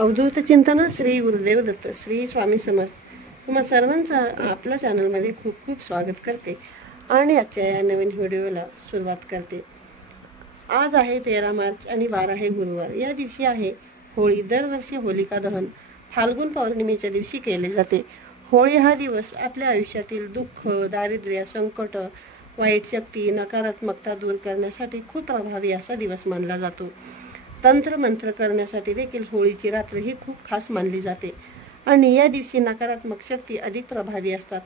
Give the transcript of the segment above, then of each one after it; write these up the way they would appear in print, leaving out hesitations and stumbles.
अवधूत चिंतन श्री गुरुदेव दत्त श्री स्वामी समर्थ तुम्हा सर्वांचं आपल्या चॅनलमध्ये खूप खूप स्वागत करते आणि आजच्या या नवीन व्हिडिओला सुरुवात करते। आज आहे 13 मार्च आणि वार आहे गुरुवार। या दिवशी आहे होळी। दरवर्षी होलिका दहन फाल्गुन पौर्णिमेच्या दिवशी केले जाते। होळी हा दिवस आपल्या आयुष्यातील दुःख, दारिद्र्य, संकट, वाईट शक्ती, नकारात्मकता दूर करण्यासाठी खूप प्रभावी असा दिवस मानला जातो। तंत्र मंत्र करण्यासाठी देखील होळीची रात्र ही खूप खास मानली जाते आणि या दिवशी नकारात्मक शक्ती अधिक प्रभावी असतात।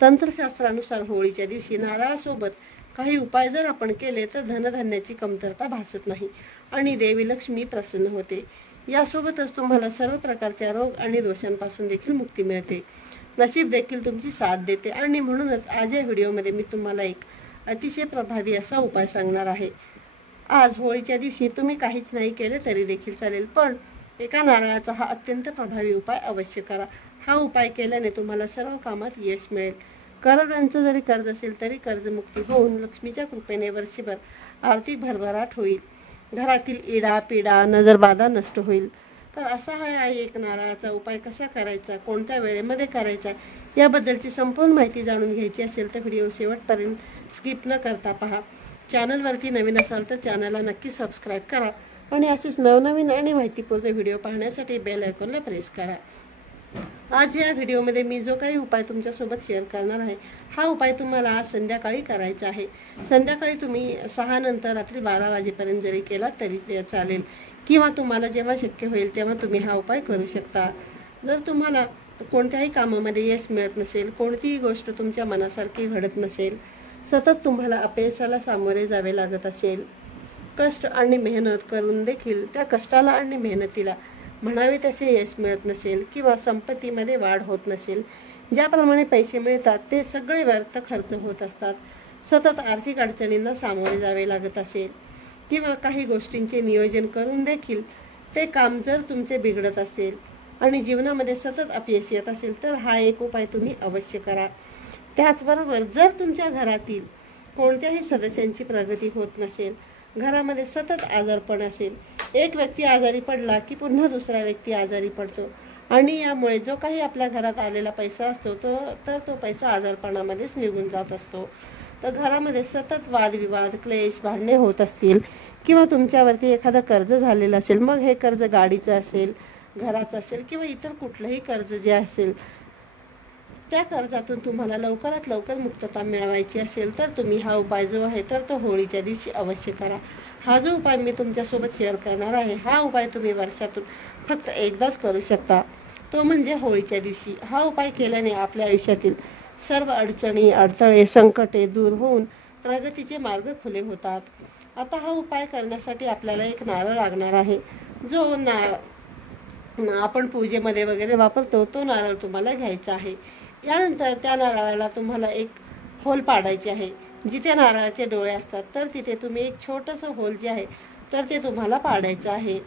तंत्रशास्त्रानुसार होळीच्या दिवशी नारळासोबत काही उपाय जर आपण केले तर धनधान्याची कमतरता भासत नाही आणि देवी लक्ष्मी प्रसन्न होते। यासोबतच तुम्हाला सर्व प्रकारच्या रोग आणि दोषांपासून देखील मुक्ती मिळते। नशीब देखील तुमची साथ देते आणि म्हणूनच आज या व्हिडिओमध्ये मी तुम्हाला एक अतिशय प्रभावी असा उपाय सांगणार आहे। आज होळीच्या दिवशी तुम्ही काहीच नाही केले तरी देखील चालेल, पण एका नारळाचा हा अत्यंत प्रभावी उपाय अवश्य करा। हा उपाय केल्याने तुम्हाला सर्व कामात यश मिळेल। करोडांचं जरी कर्ज असेल तरी कर्जमुक्ती होऊन लक्ष्मीच्या कृपेने वर्षभर आर्थिक भरभराट होईल। घरातील इडा पिडा नजरबाधा नष्ट होईल। तर असा हा एक नारळाचा उपाय कसा करायचा, कोणत्या वेळेमध्ये करायचा याबद्दलची संपूर्ण माहिती जाणून घ्यायची असेल तर व्हिडिओ शेवटपर्यंत स्किप न करता पहा। चॅनलवरती नवीन असाल तर चॅनलला नक्की सबस्क्राईब करा आणि असेच नवनवीन आणि माहितीपूर्ण व्हिडिओ पाहण्यासाठी बेल आयकॉनला प्रेस करा। आज या व्हिडिओमध्ये मी जो काही उपाय तुमच्यासोबत शेअर करणार आहे हा उपाय तुम्हाला आज संध्याकाळी करायचा आहे। संध्याकाळी तुम्ही 6 नंतर रात्री 12 वाजेपर्यंत जरी केला तरी चालेल किंवा तुम्हाला जेव्हा शक्य होईल तेव्हा तुम्ही हा उपाय करू शकता। जर तुम्हाला कोणत्याही कामामध्ये यश मिळत नसेल, कोणतीही गोष्ट तुमच्या मनासारखी घडत नसेल, सतत तुम्हाला अपयशाला सामोरे जावे लागत असेल, कष्ट आणि मेहनत करून देखील त्या कष्टाला आणि मेहनतीला म्हणावे तसे यश मिळत नसेल किंवा संपत्तीमध्ये वाढ होत नसेल, ज्याप्रमाणे पैसे मिळतात ते सगळे व्यर्थ खर्च होत असतात, सतत आर्थिक अडचणींना सामोरे जावे लागत असेल किंवा काही गोष्टींचे नियोजन करून देखील ते काम जर तुमचे बिघडत असेल आणि जीवनामध्ये सतत अपयश येत असेल तर हा एक उपाय तुम्ही अवश्य करा। त्याचबरोबर जर तुमच्या घरातील कोणत्याही सदस्यांची प्रगती होत नसेल, घरामध्ये सतत आजारपण असेल, एक व्यक्ती आजारी पडला की पुन्हा दुसरा व्यक्ती आजारी पडतो आणि यामुळे जो काही आपल्या घरात आलेला पैसा असतो तो पैसा आजारपणामध्येच निघून जात असतो, तर घरामध्ये सतत वादविवाद क्लेश भांडणे होत असतील किंवा तुमच्यावरती एखादं कर्ज झालेलं असेल, मग हे कर्ज गाडीचं असेल, घराचं असेल किंवा इतर कुठलंही कर्ज जे असेल त्या कर्जातून तुम्हाला लवकरात लवकर मुक्तता मिळवायची असेल तर तुम्ही हा उपाय जो आहे तर तो होळीच्या दिवशी अवश्य करा। हा जो उपाय मी तुमच्यासोबत शेअर करणार आहे हा उपाय तुम्ही वर्षातून फक्त एकदाच करू शकता, तो म्हणजे होळीच्या दिवशी। हा उपाय केल्याने आपल्या आयुष्यातील सर्व अडचणी अडथळे संकटे दूर होऊन प्रगतीचे मार्ग खुले होतात। आता हा उपाय करण्यासाठी आपल्याला एक नारळ लागणार आहे, जो आपण पूजेमध्ये वगैरे वापरतो तो नारळ तुम्हाला घ्यायचा आहे। यानंतर त्या नारळाला तुम्हाला एक होल पाडायचे आहे। जिथे नारळाचे डोळे असतात तर तिथे तुम्ही एक छोटंसं होल जे आहे तर ते तुम्हाला पाडायचं आहे।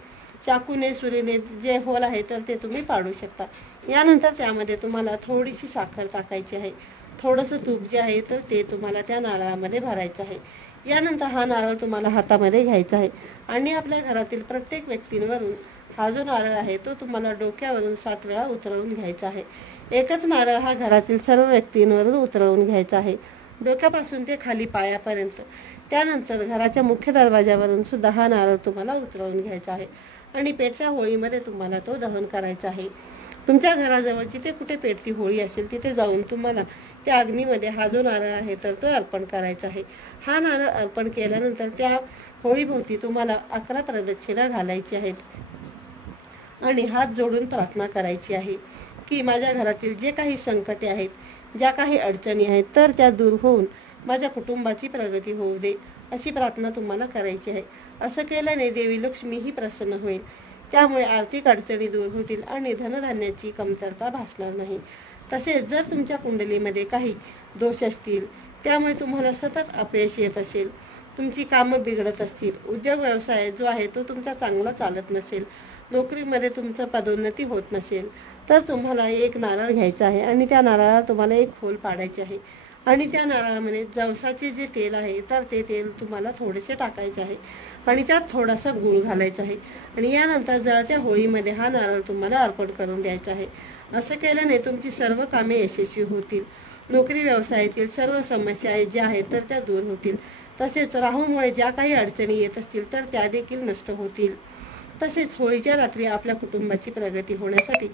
चाकूने सुरीने जे होल आहे तर ते तुम्ही पाडू शकता। यानंतर त्यामध्ये तुम्हाला थोडीशी साखर टाकायची आहे, थोडंसं तूप जे आहे तर ते तुम्हाला त्या नारळामध्ये भरायचं आहे। यानंतर हा नारळ तुम्हाला हातामध्ये घ्यायचा आहे आणि आपल्या घरातील प्रत्येक व्यक्तींवरून हा जो नारळ आहे तो तुम्हाला डोक्यावरून 7 वेळा उतरवून घ्यायचा आहे। एकच नारळ हा घरातील सर्व व्यक्तींवरून उतरवून घ्यायचा आहे, डोक्यापासून ते खाली पायापर्यंत। त्यानंतर घराच्या मुख्य दरवाजावरून सुद्धा हा नारळ तुम्हाला उतरवून घ्यायचा आहे आणि पेटत्या होळीमध्ये तुम्हाला तो दहन करायचा आहे। तुमच्या घराजवळ जिथे कुठे पेटती होळी असेल तिथे जाऊन तुम्हाला त्या अग्नीमध्ये हा जो नारळ आहे तर तो अर्पण करायचा आहे। हा नारळ अर्पण केल्यानंतर त्या होळीभोवती तुम्हाला 11 प्रदक्षिणा घालायची आहेत आणि हात जोडून प्रार्थना करायची आहे की माझ्या घरातील जे काही संकटे आहेत, ज्या काही अडचणी आहेत तर त्या दूर होऊन माझ्या कुटुंबाची प्रगती होऊ दे, अशी प्रार्थना तुम्हाला करायची आहे। असं केल्याने देवी लक्ष्मी ही प्रसन्न होईल, त्यामुळे आर्थिक अडचणी दूर होतील आणि धनधान्याची कमतरता भासणार नाही। तसेच जर तुमच्या कुंडलीमध्ये काही दोष असतील, त्यामुळे तुम्हाला सतत अपयश येत असेल, तुमची कामं बिघडत असतील, उद्योग व्यवसाय जो आहे तो तुमचा चांगला चालत नसेल, नोकरीमध्ये तुमचं पदोन्नती होत नसेल तर तुम्हाला एक नारळ घ्यायचा आहे आणि त्या नारळाला तुम्हाला एक होल पाडायचे आहे आणि त्या नारळामध्ये जवसाचे जे तेल आहे तर ते तेल तुम्हाला थोडेसे टाकायचे आहे आणि त्यात थोडासा गूळ घालायचा आहे आणि यानंतर जळत्या होळीमध्ये हा नारळ तुम्हाला अर्पण करून द्यायचा आहे. असं केल्याने तुमची सर्व कामे यशस्वी होतील. नोकरी व्यवसायातील सर्व समस्या ज्या आहेत तर त्या दूर होतील. तसेच राहूमुळे ज्या काही अडचणी येत असतील तर त्या देखील नष्ट होतील. तसेच होळीच्या रात्री आपल्या कुटुंबाची प्रगती होण्यासाठी,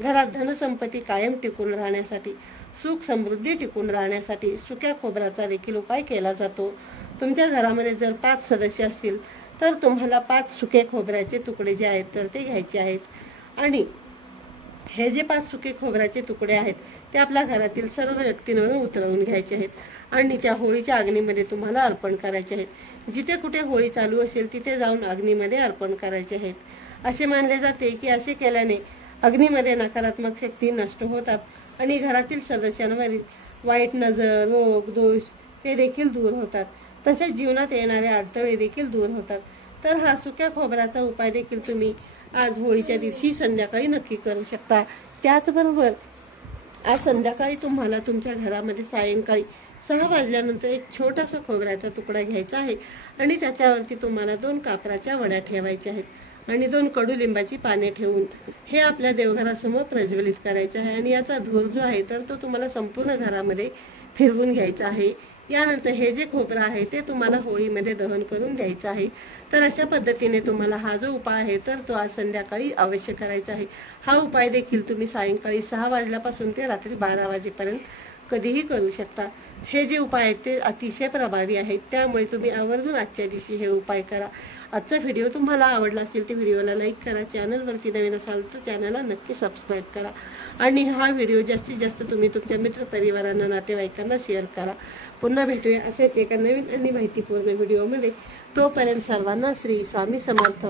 घरात धनसंपत्ती कायम टिकून राहण्यासाठी, सुख समृद्धी टिकून राहण्यासाठी सुक्या खोबऱ्याचा देखील उपाय केला जातो. तुमच्या घरामध्ये जर 5 सदस्य असतील तर तुम्हाला 5 सुके खोबऱ्याचे तुकडे जे आहेत तर ते घ्यायचे आहेत आणि हे जे 5 सुके खोबऱ्याचे तुकडे आहेत ते आपल्या घरातील सर्व व्यक्तींवरून उतरवून घ्यायचे आहेत आणि त्या होळीच्या अग्नीमध्ये तुम्हाला अर्पण करायचे आहेत. जिथे कुठे होळी चालू असेल तिथे जाऊन अग्नीमध्ये अर्पण करायचे आहेत. असे मानले जाते की असे केल्याने अग्नीमध्ये नकारात्मक शक्ती नष्ट होतात आणि घरातील सदस्यांवरील वाईट नजर, रोग, दोष ते देखील दूर होतात. तसेच जीवनात येणारे अडथळे देखील दूर होतात. तर हा सुक्या खोबऱ्याचा उपाय देखील तुम्ही आज होळीच्या दिवशी संध्याकाळी नक्की करू शकता. त्याचबरोबर आज संध्याकाळी तुम्हाला तुमच्या घरामध्ये सायंकाळी 6 वाजल्यानंतर एक छोटासा खोबऱ्याचा तुकडा घ्यायचा आहे आणि त्याच्यावरती तुम्हाला 2 कापराच्या वड्या ठेवायच्या आहेत आणि 2 कडुलिंबाची पाने ठेवून हे आपल्या देवघरासमोर प्रज्वलित करायचे आहे आणि याचा धूर जो आहे तर तो तुम्हाला संपूर्ण घरामध्ये फिरवून घ्यायचा आहे. यानंतर हे जे खोबरं आहे ते तुम्हाला होळीमध्ये दहन करून द्यायचं आहे. तर अशा पद्धतीने तुम्हाला हा जो उपाय आहे तर तो आज संध्याकाळी अवश्य करायचा आहे. हा उपाय देखील तुम्ही सायंकाळी 6 वाजल्यापासून ते रात्री 12 वाजेपर्यंत कधीही करू शकता. हे जे उपाय आहेत ते अतिशय प्रभावी आहेत. त्यामुळे तुम्ही आवर्जून आजच्या दिवशी हे उपाय करा. आजचा व्हिडिओ तुम्हाला आवडला असेल तर व्हिडिओला लाईक करा. चॅनलवरती नवीन असाल तर चॅनलला नक्की सबस्क्राईब करा आणि हा व्हिडिओ जास्तीत जास्त तुम्ही तुमच्या मित्रपरिवारांना, नातेवाईकांना शेअर करा. पुन्हा भेटूया असेच एका नवीन आणि माहितीपूर्ण व्हिडिओमध्ये. तोपर्यंत सर्वांना श्री स्वामी समर्थ.